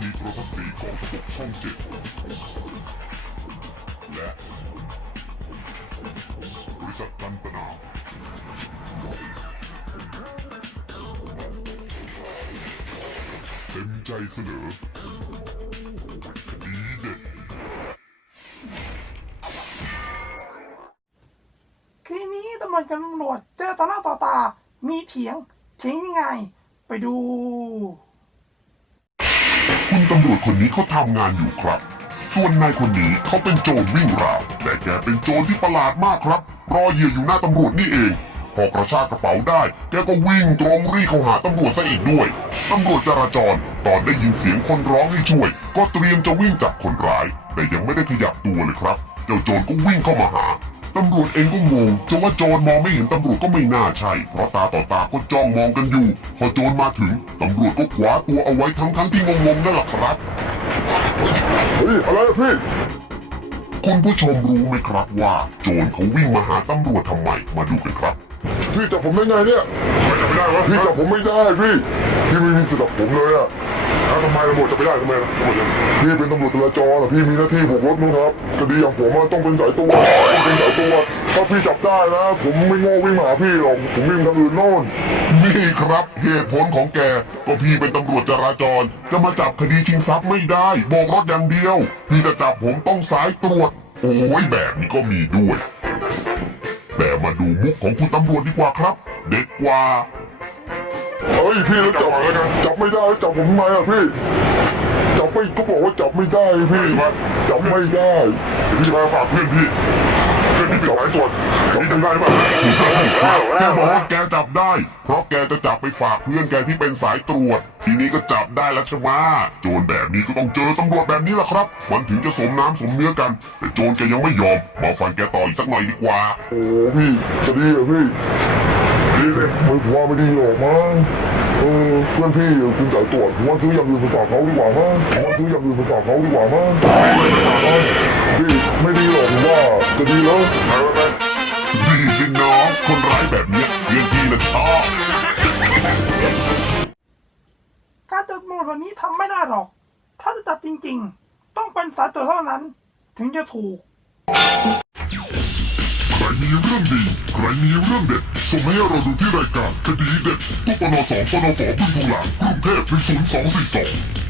นีโทรทัศน์สีของระบบช่องเจ็ดและบริษัทกันตนาเต็มใจเสนอคดีเด็ดคดีนี้ตำรวจกับตำรวจเจอต่อหน้าต่อตา มีเถียงเถียงยังไง ไปดู คุณตำรวจคนนี้เขาทำงานอยู่ครับ ส่วนนายคนนี้เขาเป็นโจรวิ่งราว แต่แกเป็นโจรที่ประหลาดมากครับ รอเหยื่ออยู่หน้าตำรวจนี่เอง พอกระชากกระเป๋าได้ แกก็วิ่งตรงรีเข้าหาตำรวจซะอีกด้วย ตำรวจจราจรตอนได้ยินเสียงคนร้องให้ช่วย ก็เตรียมจะวิ่งจับคนร้าย แต่ยังไม่ได้ขยับตัวเลยครับ เจ้าโจรก็วิ่งเข้ามาหา ตำรวจเองก็งงจนว่าโจรมองไม่เห็นตำรวจก็ไม่น่าใช่ เพราะตาต่อตาก็จ้องมองกันอยู่ พอโจรมาถึงตำรวจก็ขวาตัวเอาไว้ทั้งทั้งๆที่งงๆนั่นแหละครับ เฮ้ยอะไรอะพี่คุณผู้ชมรู้ไหมครับว่าโจรเขาวิ่งมาหาตำรวจทำไม มาดูกันครับ พี่จับผมได้ไงเนี่ยจับไม่ได้วะพี่จับผมไม่ได้พี่พี่ไม่มีสิทธิ์จับผมเลยอะ ทำไมตำรวจจะไม่ได้ทำไมล่ะตำรวจจะพี่เป็นตำรวจจราจรอะพี่มีหน้าที่โบกรถมั้งครับคดีอย่างผมอะต้องเป็นสายตรวจต้องเป็นสายตรวจถ้าพี่จับได้นะ ผมไม่โง่วิ่งมาหาพี่หรอกผมวิ่งทางอื่นโน่นนี่ครับเหตุผลของแกก็พี่เป็นตำรวจจราจร จะมาจับคดีชิงทรัพย์ไม่ได้โบกรถอย่างเดียว พี่จะจับผมต้องสายตรวจ โอ้ยแบบนี้ก็มีด้วย แต่มาดูมุกของคุณตำรวจดีกว่าครับ เด็ดกว่า เฮ้ยพี่แล้วจับอะไรกันจับไม่ได้จับผมทำไมอะพี่จับไม่ก็บอกว่าจับไม่ได้พี่จับไม่ได้พี่จะมาฝากเพื่อนพี่เพื่อนพี่เป็นสายตรวจจับทำได้ปะแกบอกว่าแกจับได้ เพราะแกจะจับไปฝากเพื่อนแกที่เป็นสายตรวจ ทีนี้ก็จับได้แล้วใช่ไหมโจรแบบนี้ก็ต้องเจอตำรวจแบบนี้แหละครับ มันถึงจะสมน้ำสมเนื้อกัน แต่โจรแกยังไม่ยอม มาฟังแกต่ออีกสักหน่อยดีกว่า โอ้พี่จะดีเหรอพี่ ดีเลยไม่ผมว่าไม่ดีหรอกมั้งเออเพื่อนพี่คุณสายตรวจผมว่าซื้ออย่างอื่นมาฝากเขาดีกว่ามั้งผมว่าซื้ออย่างอื่นมาฝากเขาดีกว่ามั้งพี่ไม่ดีหรอกผมว่าจะดีแล้วไปไปไปดีสิน้องคนร้ายแบบเนี้ยเรื่องพี่นะชอบการจับตำรวจวันนี้ทำไม่ได้หรอก ถ้าจะจับจริงๆ ต้องเป็นสายตรวจเท่านั้น ถึงจะถูก ใครมีเรื่องดี ใครมีเรื่องเด็ด ส่งมาให้เราดูที่รายการคดีเด็ดตุ๊กปนสองปนฝพึ่งทุหลังกรุงเทพ10242